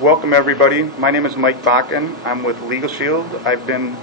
Welcome everybody. My name is Mike Bakken. I'm with LegalShield. I've been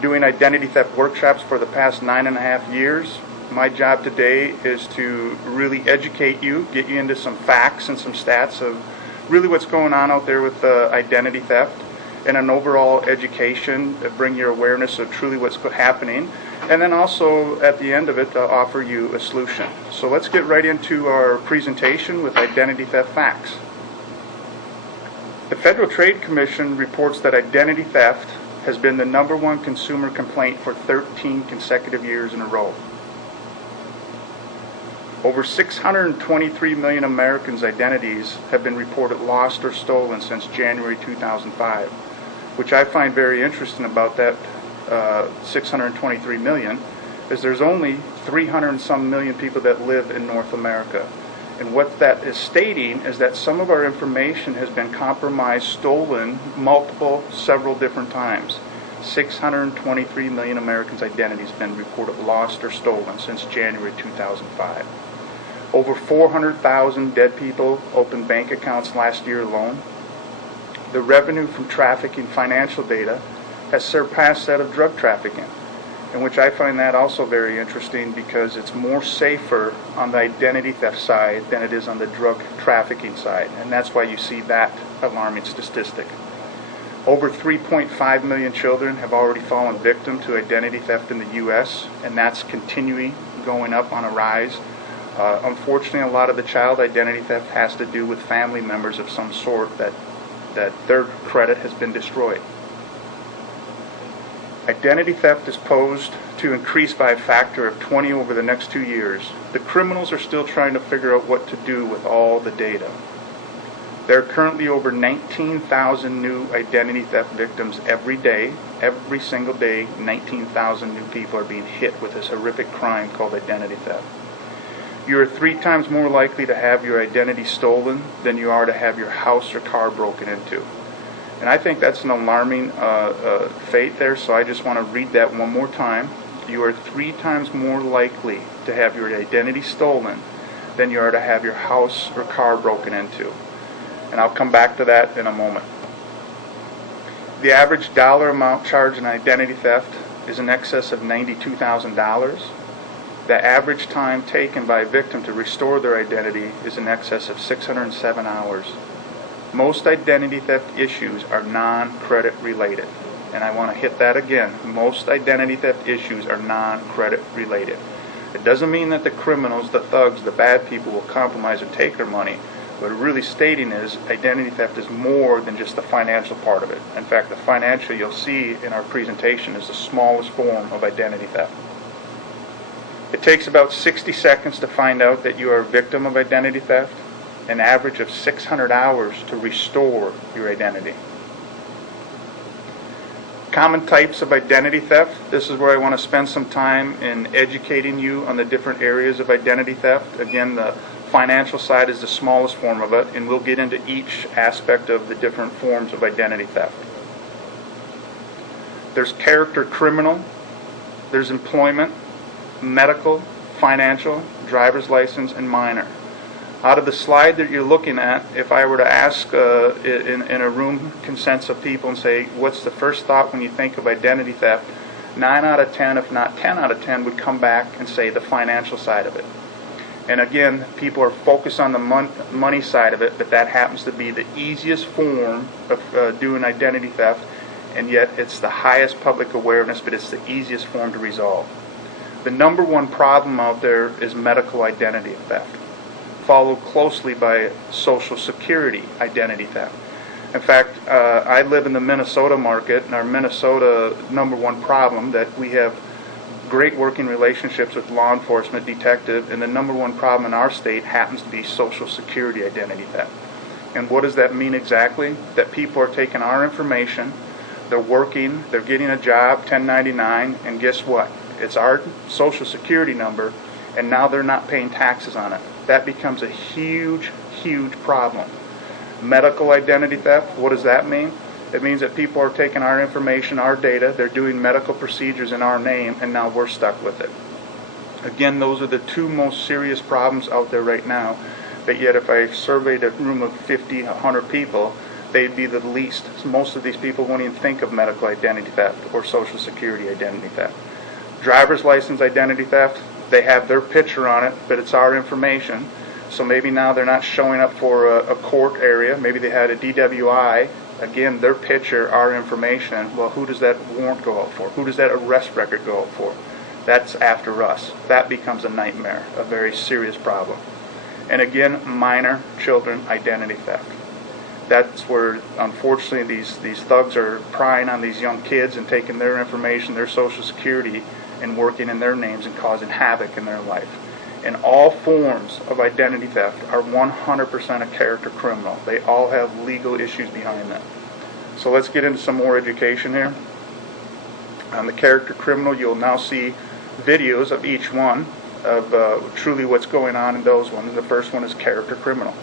doing identity theft workshops for the past 9.5 years. My job today is to really educate you, get you into some facts and some stats of really what's going on out there with identity theft, and an overall education to bring your awareness of truly what's happening, and then also at the end of it to offer you a solution. So let's get right into our presentation with identity theft facts. The Federal Trade Commission reports that identity theft has been the #1 consumer complaint for 13 consecutive years in a row. Over 623 million Americans' identities have been reported lost or stolen since January 2005, which I find very interesting about that 623 million is there's only 300 and some million people that live in North America. And what that is stating is that some of our information has been compromised, stolen several different times. 623 million Americans' identities have been reported lost or stolen since January 2005. Over 400,000 dead people opened bank accounts last year alone. The revenue from trafficking financial data has surpassed that of drug trafficking, in which I find that also very interesting because it's more safer on the identity theft side than it is on the drug trafficking side, and that's why you see that alarming statistic. Over 3.5 million children have already fallen victim to identity theft in the U.S., and that's continuing going up on a rise. Unfortunately, a lot of the child identity theft has to do with family members of some sort that their credit has been destroyed. Identity theft is posed to increase by a factor of 20 over the next 2 years. The criminals are still trying to figure out what to do with all the data. There are currently over 19,000 new identity theft victims every day. Every single day, 19,000 new people are being hit with this horrific crime called identity theft. You are 3 times more likely to have your identity stolen than you are to have your house or car broken into. And I think that's an alarming fate there, so I just want to read that one more time. You are 3 times more likely to have your identity stolen than you are to have your house or car broken into. And I'll come back to that in a moment. The average dollar amount charged in identity theft is in excess of $92,000. The average time taken by a victim to restore their identity is in excess of 607 hours. Most identity theft issues are non-credit related. And I want to hit that again. Most identity theft issues are non-credit related. It doesn't mean that the criminals, the thugs, the bad people will compromise or take their money. What it's really stating is identity theft is more than just the financial part of it. In fact, the financial you'll see in our presentation is the smallest form of identity theft. It takes about 60 seconds to find out that you are a victim of identity theft. An average of 600 hours to restore your identity. Common types of identity theft. This is where I want to spend some time in educating you on the different areas of identity theft. Again, the financial side is the smallest form of it, and we'll get into each aspect of the different forms of identity theft. There's character criminal, there's employment, medical, financial, driver's license, and minor. Out of the slide that you're looking at, if I were to ask in a room consensus of people and say, what's the first thought when you think of identity theft? 9 out of 10, if not 10 out of 10, would come back and say the financial side of it. And again, people are focused on the money side of it, but that happens to be the easiest form of doing identity theft, and yet it's the highest public awareness, but it's the easiest form to resolve. The #1 problem out there is medical identity theft, followed closely by Social Security identity theft. In fact, I live in the Minnesota market, and our Minnesota #1 problem that we have great working relationships with law enforcement, detective, and the #1 problem in our state happens to be Social Security identity theft. And what does that mean exactly? That people are taking our information, they're working, they're getting a job, 1099, and guess what? It's our Social Security number, and now they're not paying taxes on it. That becomes a huge, huge problem. Medical identity theft, what does that mean? It means that people are taking our information, our data, they're doing medical procedures in our name, and now we're stuck with it. Again, those are the 2 most serious problems out there right now, but yet if I surveyed a room of 50, 100 people, they'd be the least. Most of these people won't even think of medical identity theft or Social Security identity theft. Driver's license identity theft, they have their picture on it, but it's our information. So maybe now they're not showing up for a court area. Maybe they had a DWI. Again, their picture, our information. Well, who does that warrant go out for? Who does that arrest record go out for? That's after us. That becomes a nightmare, a very serious problem. And again, minor children identity theft. That's where, unfortunately, these thugs are prying on these young kids and taking their information, their Social Security, and working in their names and causing havoc in their life. And all forms of identity theft are 100% a character criminal. They all have legal issues behind them. So let's get into some more education here. On the character criminal, you'll now see videos of each one of truly what's going on in those ones. The first one is character criminal.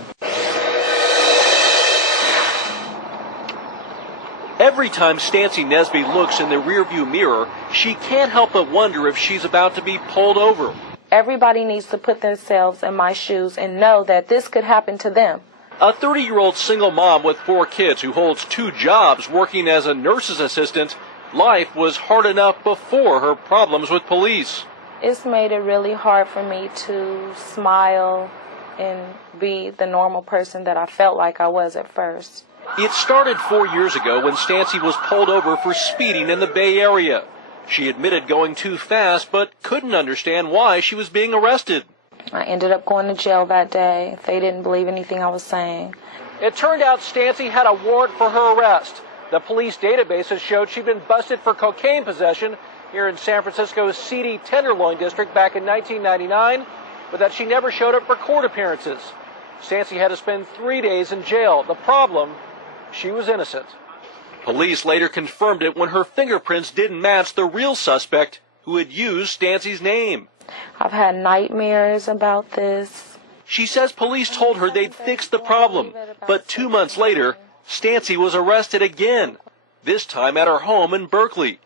Every time Stancy Nesby looks in the rearview mirror, she can't help but wonder if she's about to be pulled over. Everybody needs to put themselves in my shoes and know that this could happen to them. A 30-year-old single mom with 4 kids who holds 2 jobs working as a nurse's assistant, life was hard enough before her problems with police. It's made it really hard for me to smile and be the normal person that I felt like I was at first. It started 4 years ago when Stancy was pulled over for speeding in the Bay Area. She admitted going too fast, but couldn't understand why she was being arrested. I ended up going to jail that day. They didn't believe anything I was saying. It turned out Stancy had a warrant for her arrest. The police databases showed she'd been busted for cocaine possession here in San Francisco's seedy Tenderloin district back in 1999, but that she never showed up for court appearances. Stancy had to spend 3 days in jail. The problem, she was innocent. Police later confirmed it when her fingerprints didn't match the real suspect who had used Stancy's name. I've had nightmares about this. She says police told her they'd fix the problem, but 2 months later, Stancy was arrested again, this time at her home in Berkeley.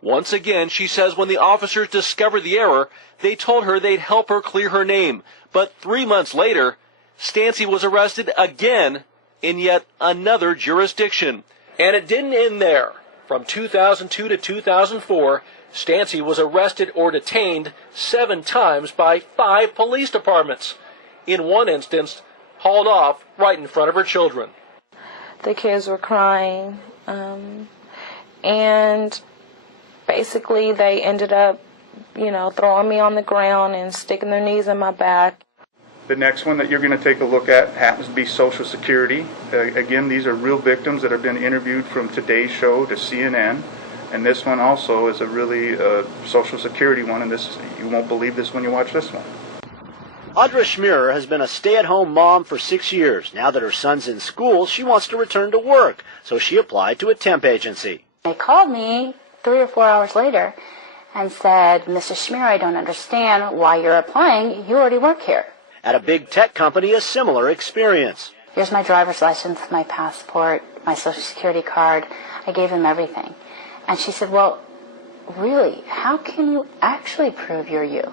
Once again, she says when the officers discovered the error, they told her they'd help her clear her name. But 3 months later, Stancy was arrested again in yet another jurisdiction. And it didn't end there. From 2002 to 2004, Stancy was arrested or detained 7 times by 5 police departments. In one instance, hauled off right in front of her children. The kids were crying, and basically they ended up, throwing me on the ground and sticking their knees in my back. The next one that you're going to take a look at happens to be Social Security. Again, these are real victims that have been interviewed from Today's Show to CNN. And this one also is a really Social Security one, and you won't believe this when you watch this one. Audra Schmierer has been a stay-at-home mom for 6 years. Now that her son's in school, she wants to return to work, so she applied to a temp agency. They called me 3 or 4 hours later and said, Mrs. Schmierer, I don't understand why you're applying. You already work here. At a big tech company, a similar experience. Here's my driver's license, my passport, my Social Security card. I gave them everything. And she said, well, really, how can you actually prove you're you?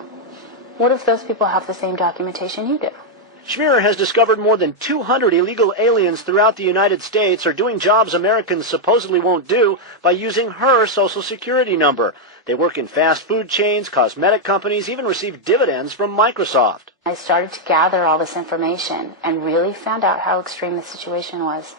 What if those people have the same documentation you do? Schmierer has discovered more than 200 illegal aliens throughout the United States are doing jobs Americans supposedly won't do by using her Social Security number. They work in fast food chains, cosmetic companies, even receive dividends from Microsoft. I started to gather all this information and really found out how extreme the situation was.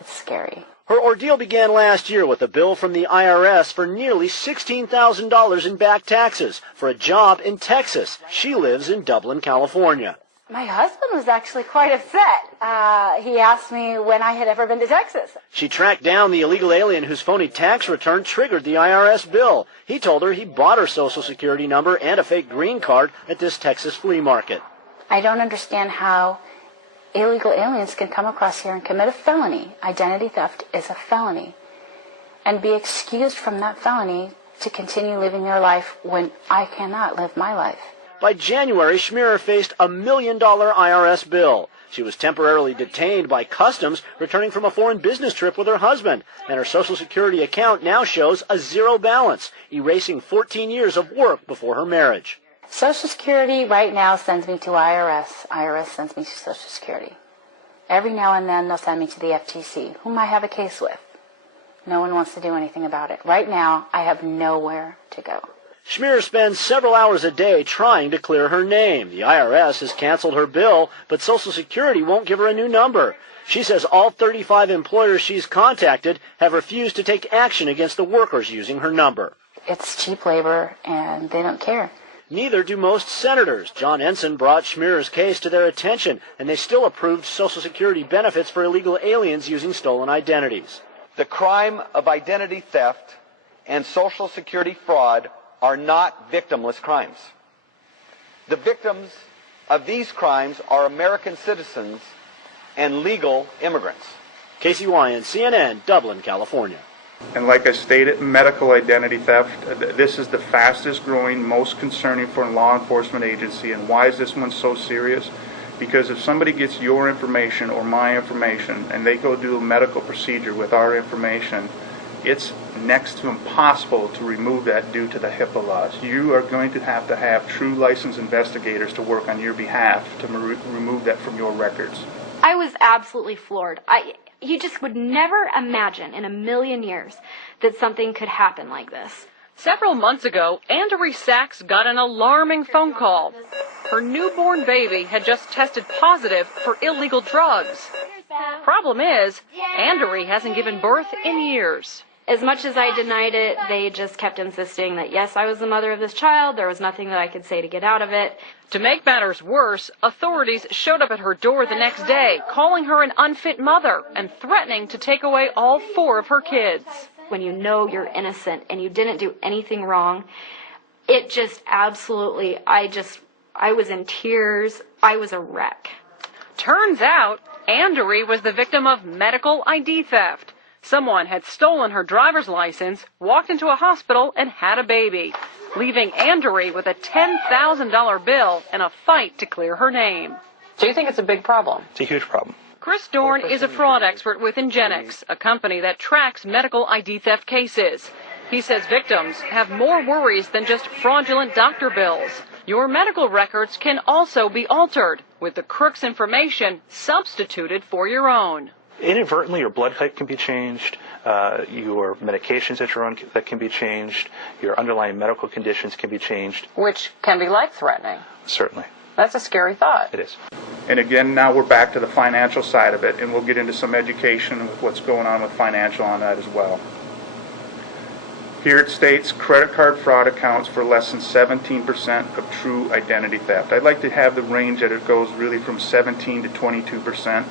It's scary. Her ordeal began last year with a bill from the IRS for nearly $16,000 in back taxes for a job in Texas. She lives in Dublin, California. My husband was actually quite upset. He asked me when I had ever been to Texas. She tracked down the illegal alien whose phony tax return triggered the IRS bill. He told her he bought her Social Security number and a fake green card at this Texas flea market. I don't understand how illegal aliens can come across here and commit a felony. Identity theft is a felony. And be excused from that felony to continue living their life when I cannot live my life. By January, Schmierer faced a $1 million IRS bill. She was temporarily detained by Customs returning from a foreign business trip with her husband, and her Social Security account now shows a zero balance, erasing 14 years of work before her marriage. Social Security right now sends me to IRS. IRS sends me to Social Security. Every now and then they'll send me to the FTC, whom I have a case with. No one wants to do anything about it. Right now, I have nowhere to go. Schmier spends several hours a day trying to clear her name. The IRS has canceled her bill, but Social Security won't give her a new number. She says all 35 employers she's contacted have refused to take action against the workers using her number. It's cheap labor, and they don't care. Neither do most senators. John Ensign brought Schmier's case to their attention, and they still approved Social Security benefits for illegal aliens using stolen identities. The crime of identity theft and Social Security fraud are not victimless crimes. The victims of these crimes are American citizens and legal immigrants. Casey Wyan, CNN, Dublin, California. And like I stated, medical identity theft, this is the fastest growing, most concerning for a law enforcement agency. And why is this one so serious? Because if somebody gets your information or my information and they go do a medical procedure with our information, it's next to impossible to remove that due to the HIPAA laws. You are going to have true licensed investigators to work on your behalf to remove that from your records. I was absolutely floored. You just would never imagine in a million years that something could happen like this. Several months ago, Andrew Sachs got an alarming phone call. Her newborn baby had just tested positive for illegal drugs. Problem is, Andrew hasn't given birth in years. As much as I denied it, they just kept insisting that, yes, I was the mother of this child. There was nothing that I could say to get out of it. To make matters worse, authorities showed up at her door the next day, calling her an unfit mother and threatening to take away all 4 of her kids. When you know you're innocent and you didn't do anything wrong, it just absolutely, I was in tears. I was a wreck. Turns out, Andrew was the victim of medical ID theft. Someone had stolen her driver's license, walked into a hospital, and had a baby, leaving Andrew with a $10,000 bill and a fight to clear her name. Do you think it's a big problem? It's a huge problem. Chris Dorn is a fraud expert with Ingenix, a company that tracks medical ID theft cases. He says victims have more worries than just fraudulent doctor bills. Your medical records can also be altered, with the crook's information substituted for your own. Inadvertently, your blood type can be changed, your medications that you're on that can be changed, your underlying medical conditions can be changed. Which can be life-threatening. Certainly. That's a scary thought. It is. And again, now we're back to the financial side of it, and we'll get into some education with what's going on with financial on that as well. Here it states credit card fraud accounts for less than 17% of true identity theft. I'd like to have the range that it goes really from 17 to 22%.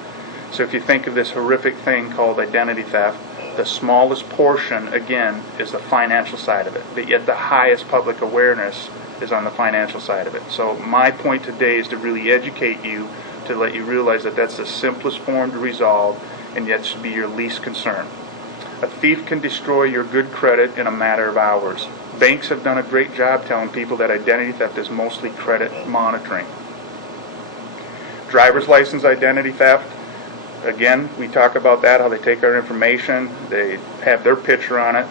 So if you think of this horrific thing called identity theft, the smallest portion, again, is the financial side of it. But yet the highest public awareness is on the financial side of it. So my point today is to really educate you, to let you realize that that's the simplest form to resolve, and yet should be your least concern. A thief can destroy your good credit in a matter of hours. Banks have done a great job telling people that identity theft is mostly credit monitoring. Driver's license identity theft. Again, we talk about that, how they take our information, they have their picture on it,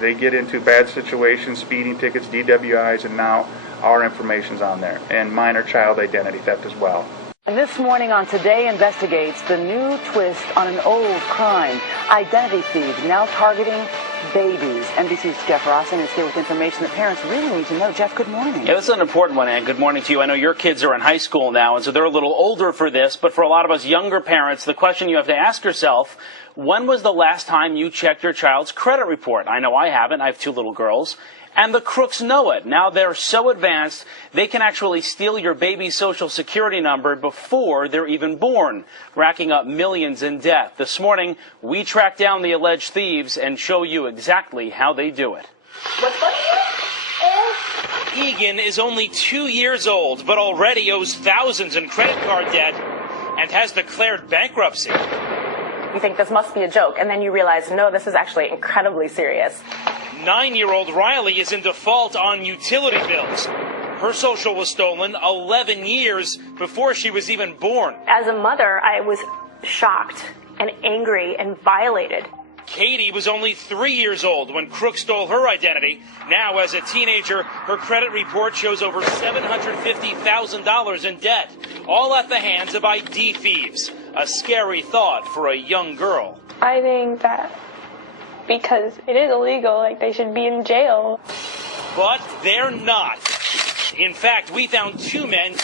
they get into bad situations, speeding tickets, DWIs, and now our information's on there, and minor child identity theft as well. And this morning on Today Investigates, the new twist on an old crime, identity thieves now targeting babies. NBC's Jeff Rossen is here with information that parents really need to know. Jeff, good morning. Yeah, this is an important one, Ann. Good morning to you. I know your kids are in high school now, and so they're a little older for this, but for a lot of us younger parents, the question you have to ask yourself, when was the last time you checked your child's credit report? I know I haven't. I have 2 little girls. And the crooks know it. Now they're so advanced, they can actually steal your baby's Social Security number before they're even born, racking up millions in debt. This morning, we track down the alleged thieves and show you exactly how they do it. Egan is only 2 years old, but already owes thousands in credit card debt and has declared bankruptcy. You think this must be a joke, and then you realize, no, this is actually incredibly serious. 9-year-old Riley is in default on utility bills. Her social was stolen 11 years before she was even born. As a mother, I was shocked and angry and violated. Katie was only 3 years old when crooks stole her identity. Now, as a teenager, her credit report shows over $750,000 in debt, all at the hands of ID thieves. A scary thought for a young girl. I think that because it is illegal, like, they should be in jail. But they're not. In fact, we found 2 men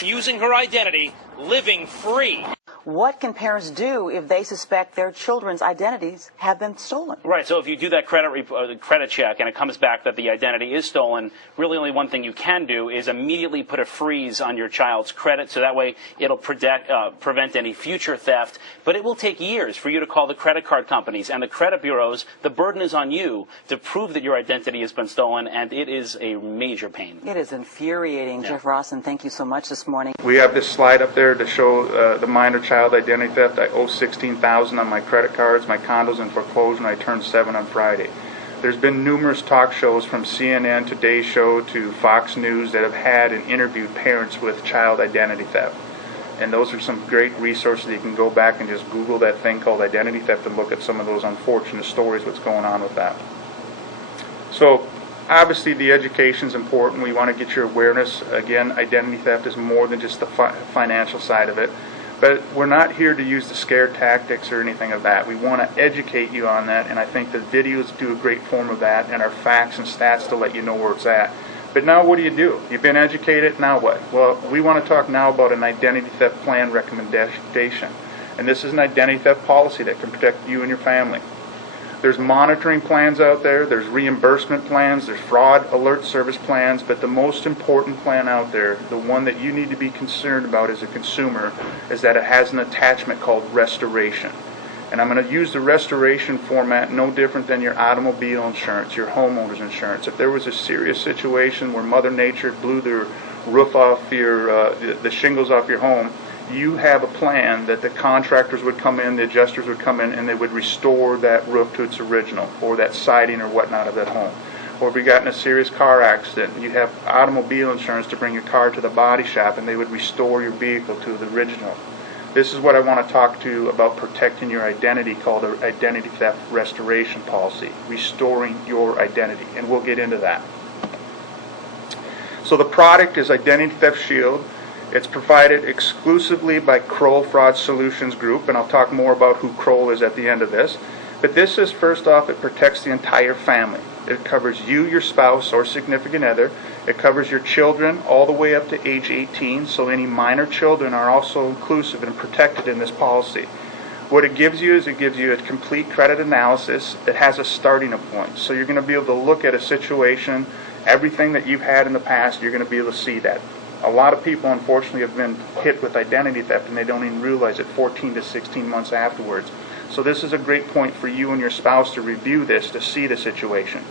using her identity, living free. What can parents do if they suspect their children's identities have been stolen? Right, so if you do that credit check and it comes back that the identity is stolen, really only one thing you can do is immediately put a freeze on your child's credit, so that way it'll prevent any future theft. But it will take years for you to call the credit card companies and the credit bureaus. The burden is on you to prove that your identity has been stolen, and it is a major pain. It is infuriating. Yeah. Jeff Rawson, thank you so much this morning. We have this slide up there to show the minor child identity theft. I owe $16,000 on my credit cards. My condo's in foreclosure, and I turned 7 on Friday. There's been numerous talk shows from CNN, Today Show, to Fox News that have had and interviewed parents with child identity theft. And those are some great resources. You can go back and just Google that thing called identity theft and look at some of those unfortunate stories, what's going on with that. So obviously the education is important. We want to get your awareness. Again, identity theft is more than just the financial side of it. But we're not here to use the scare tactics or anything of that. We want to educate you on that, and I think the videos do a great form of that, and our facts and stats to let you know where it's at. But now what do? You've been educated, now what? Well, we want to talk now about an identity theft plan recommendation. And this is an identity theft policy that can protect you and your family. There's monitoring plans out there, there's reimbursement plans, there's fraud alert service plans, but the most important plan out there, the one that you need to be concerned about as a consumer, is that it has an attachment called restoration. And I'm going to use the restoration format no different than your automobile insurance, your homeowner's insurance. If there was a serious situation where Mother Nature blew the roof off the shingles off your home, you have a plan that the contractors would come in, the adjusters would come in, and they would restore that roof to its original, or that siding or whatnot of that home. Or if you got in a serious car accident, you have automobile insurance to bring your car to the body shop, and they would restore your vehicle to the original. This is what I want to talk to you about protecting your identity, called an identity theft restoration policy, restoring your identity, and we'll get into that. So the product is Identity Theft Shield. It's provided exclusively by Kroll Fraud Solutions Group, and I'll talk more about who Kroll is at the end of this. But this is, first off, it protects the entire family. It covers you, your spouse, or significant other. It covers your children all the way up to age 18, so any minor children are also inclusive and protected in this policy. What it gives you is it gives you a complete credit analysis. It has a starting point. So you're going to be able to look at a situation, everything that you've had in the past, you're going to be able to see that. A lot of people, unfortunately, have been hit with identity theft, and they don't even realize it 14 to 16 months afterwards. So this is a great point for you and your spouse to review this, to see the situation.